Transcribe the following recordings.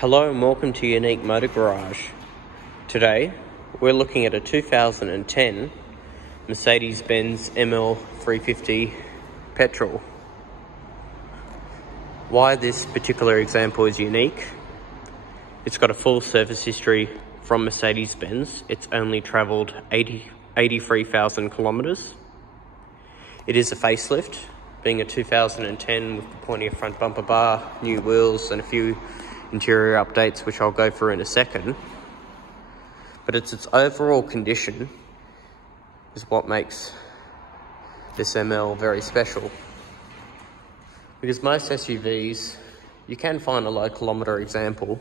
Hello and welcome to Unique Motor Garage. Today we're looking at a 2010 Mercedes-Benz ML350 petrol. Why this particular example is unique: it's got a full service history from Mercedes-Benz. It's only travelled 83,000 kilometres. It is a facelift, being a 2010 with the pointy front bumper bar, new wheels and a few interior updates which I'll go through in a second. But it's its overall condition is what makes this ML very special. Because most SUVs, you can find a low kilometre example,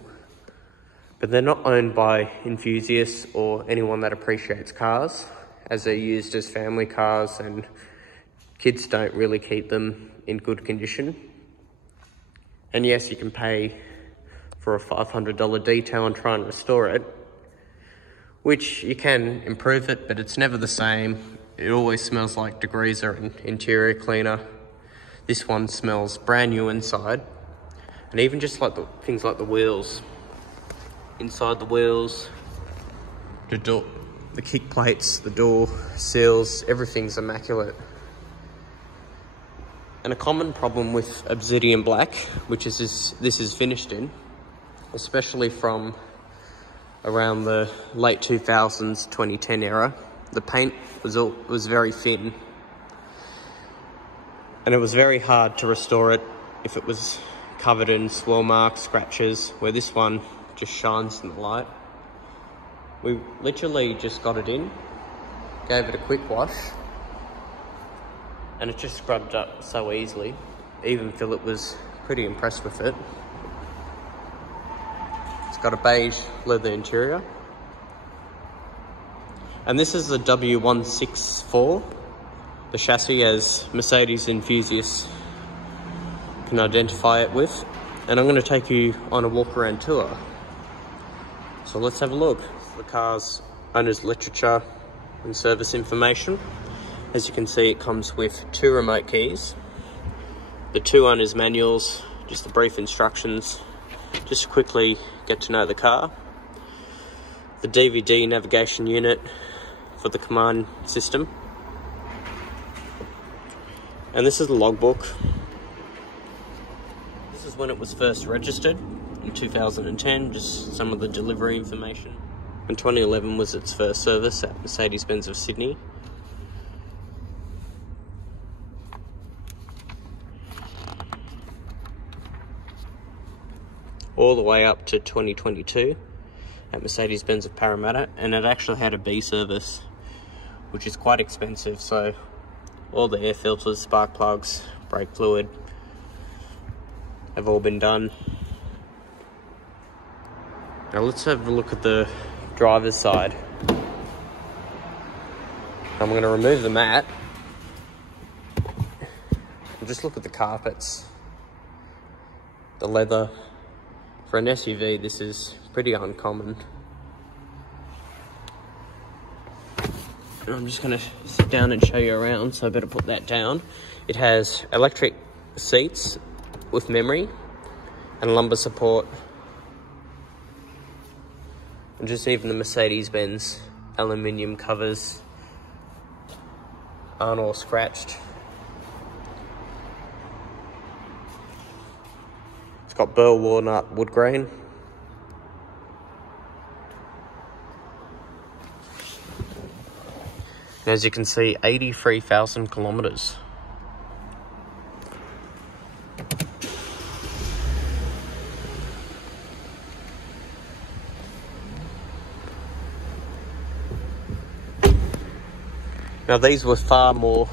but they're not owned by enthusiasts or anyone that appreciates cars, as they're used as family cars and kids don't really keep them in good condition. And yes, you can pay for a $500 detail and try and restore it, which you can improve it, but it's never the same. It always smells like degreaser and interior cleaner. This one smells brand new inside, and even just like things like the wheels. Inside the wheels, the door, the kick plates, the door seals, everything's immaculate. And a common problem with Obsidian Black, which is this is finished in, especially from around the late 2000s, 2010 era, the paint was very thin, and it was very hard to restore it if it was covered in swirl marks, scratches, where this one just shines in the light. We literally just got it in, gave it a quick wash, and it just scrubbed up so easily. Even Philip was pretty impressed with it. It's got a beige leather interior. And this is the W164, the chassis as Mercedes enthusiasts can identify it with. And I'm going to take you on a walk around tour. So let's have a look. The car's owner's literature and service information. As you can see, it comes with 2 remote keys, the 2 owner's manuals, just the brief instructions, just to quickly get to know the car, the DVD navigation unit for the command system, and this is the logbook. This is when it was first registered in 2010, just some of the delivery information. In 2011 was its first service at Mercedes-Benz of Sydney. All the way up to 2022 at Mercedes-Benz of Parramatta, and it actually had a B service, which is quite expensive, so all the air filters, spark plugs, brake fluid have all been done. Now let's have a look at the driver's side. I'm going to remove the mat and just look at the carpets, the leather. For an SUV, this is pretty uncommon. And I'm just going to sit down and show you around, so I better put that down. It has electric seats with memory and lumbar support. And just even the Mercedes-Benz aluminium covers aren't all scratched. Got burl walnut wood grain. And as you can see, 83,000 kilometres. Now these were far more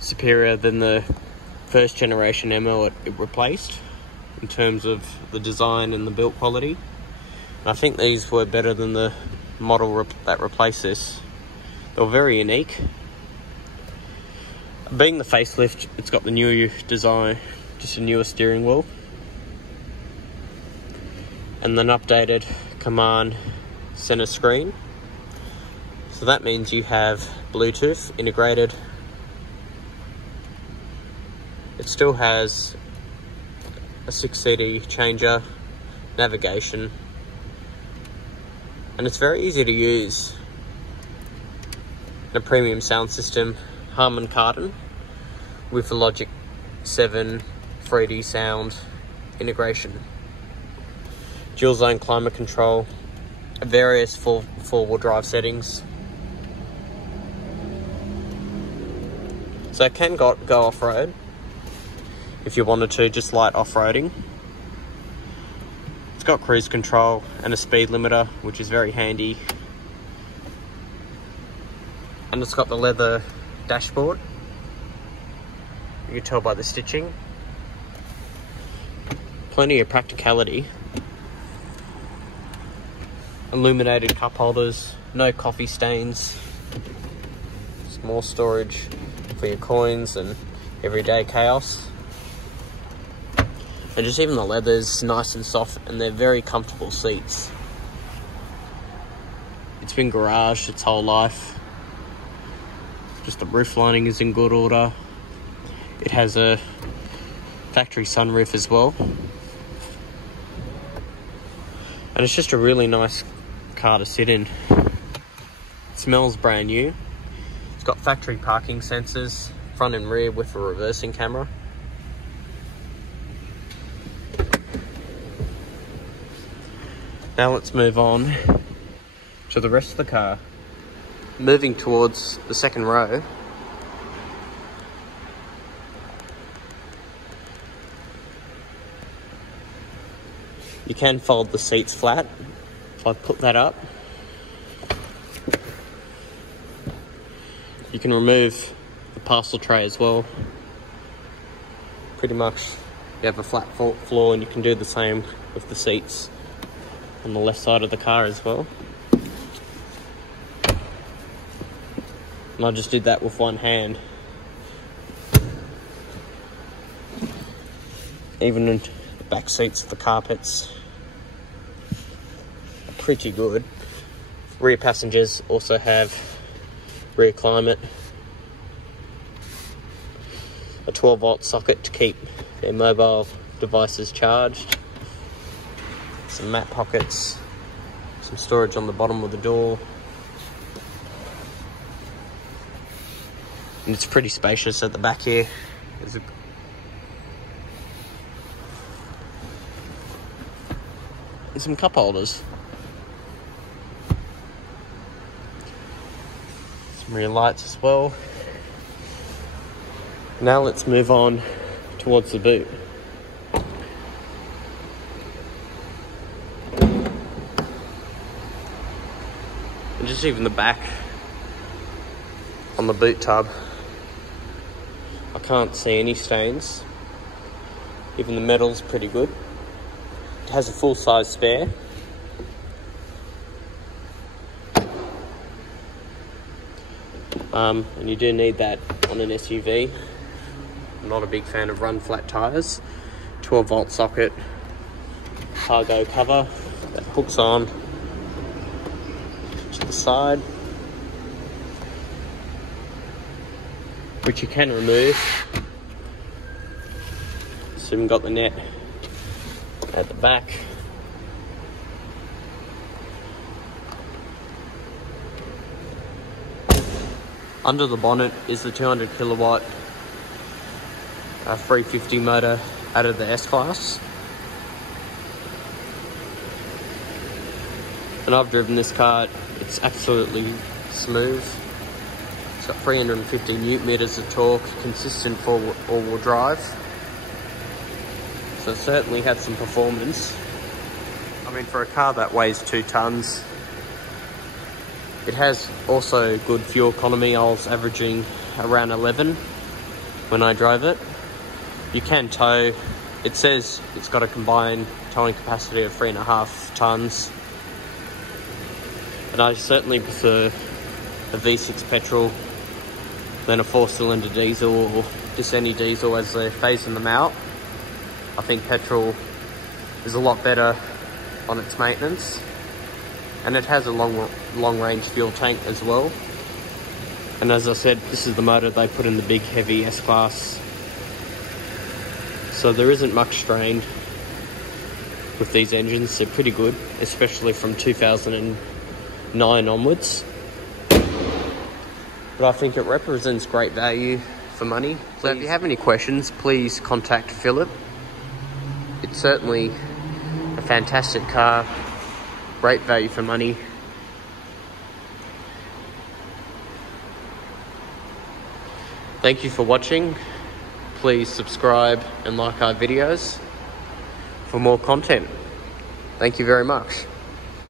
superior than the first generation ML it replaced, in terms of the design and the build quality. And I think these were better than the model that replaced this. They were very unique. Being the facelift, it's got the new design, just a newer steering wheel, and an updated command center screen. So that means you have Bluetooth integrated. It still has a 6 CD changer navigation, and it's very easy to use. And a premium sound system, Harman Kardon, with the Logic 7 3D sound integration. Dual zone climate control, various four-wheel drive settings. So it can go off-road if you wanted to, just light off-roading. It's got cruise control and a speed limiter, which is very handy. And it's got the leather dashboard. You can tell by the stitching. Plenty of practicality. Illuminated cup holders, no coffee stains. Some more storage for your coins and everyday chaos. And just even the leather's nice and soft, and they're very comfortable seats. It's been garaged its whole life. Just the roof lining is in good order. It has a factory sunroof as well. And it's just a really nice car to sit in. It smells brand new. It's got factory parking sensors, front and rear with a reversing camera. Now let's move on to the rest of the car. Moving towards the second row. You can fold the seats flat. If I put that up, you can remove the parcel tray as well. Pretty much you have a flat floor, and you can do the same with the seats on the left side of the car as well. And I just did that with one hand. Even in the back seats, the carpets are pretty good. Rear passengers also have rear climate, a 12-volt socket to keep their mobile devices charged, some mat pockets, some storage on the bottom of the door. And it's pretty spacious at the back here. There's some cup holders. Some rear lights as well. Now let's move on towards the boot. And just even the back on the boot tub, I can't see any stains. Even the metal's pretty good. It has a full-size spare. And you do need that on an SUV. I'm not a big fan of run-flat tyres. 12-volt socket, cargo cover that hooks on to the side, which you can remove. So we've got the net at the back. Under the bonnet is the 200 kilowatt 350 motor out of the S-Class. And I've driven this car, it's absolutely smooth. It's got 350 newton meters of torque, consistent for all-wheel drive. So it certainly had some performance. I mean, for a car that weighs 2 tons, it has also good fuel economy. I was averaging around 11 when I drove it. You can tow. It says it's got a combined towing capacity of 3.5 tons. And I certainly prefer a V6 petrol than a 4-cylinder diesel, or just any diesel as they're phasing them out. I think petrol is a lot better on its maintenance, and it has a long range fuel tank as well. And as I said, this is the motor they put in the big heavy S-Class, so there isn't much strain with these engines. They're pretty good, especially from 2009 onwards. But I think it represents great value for money. So if you have any questions, please contact Philip. It's certainly a fantastic car, great value for money. Thank you for watching. Please subscribe and like our videos for more content. Thank you very much.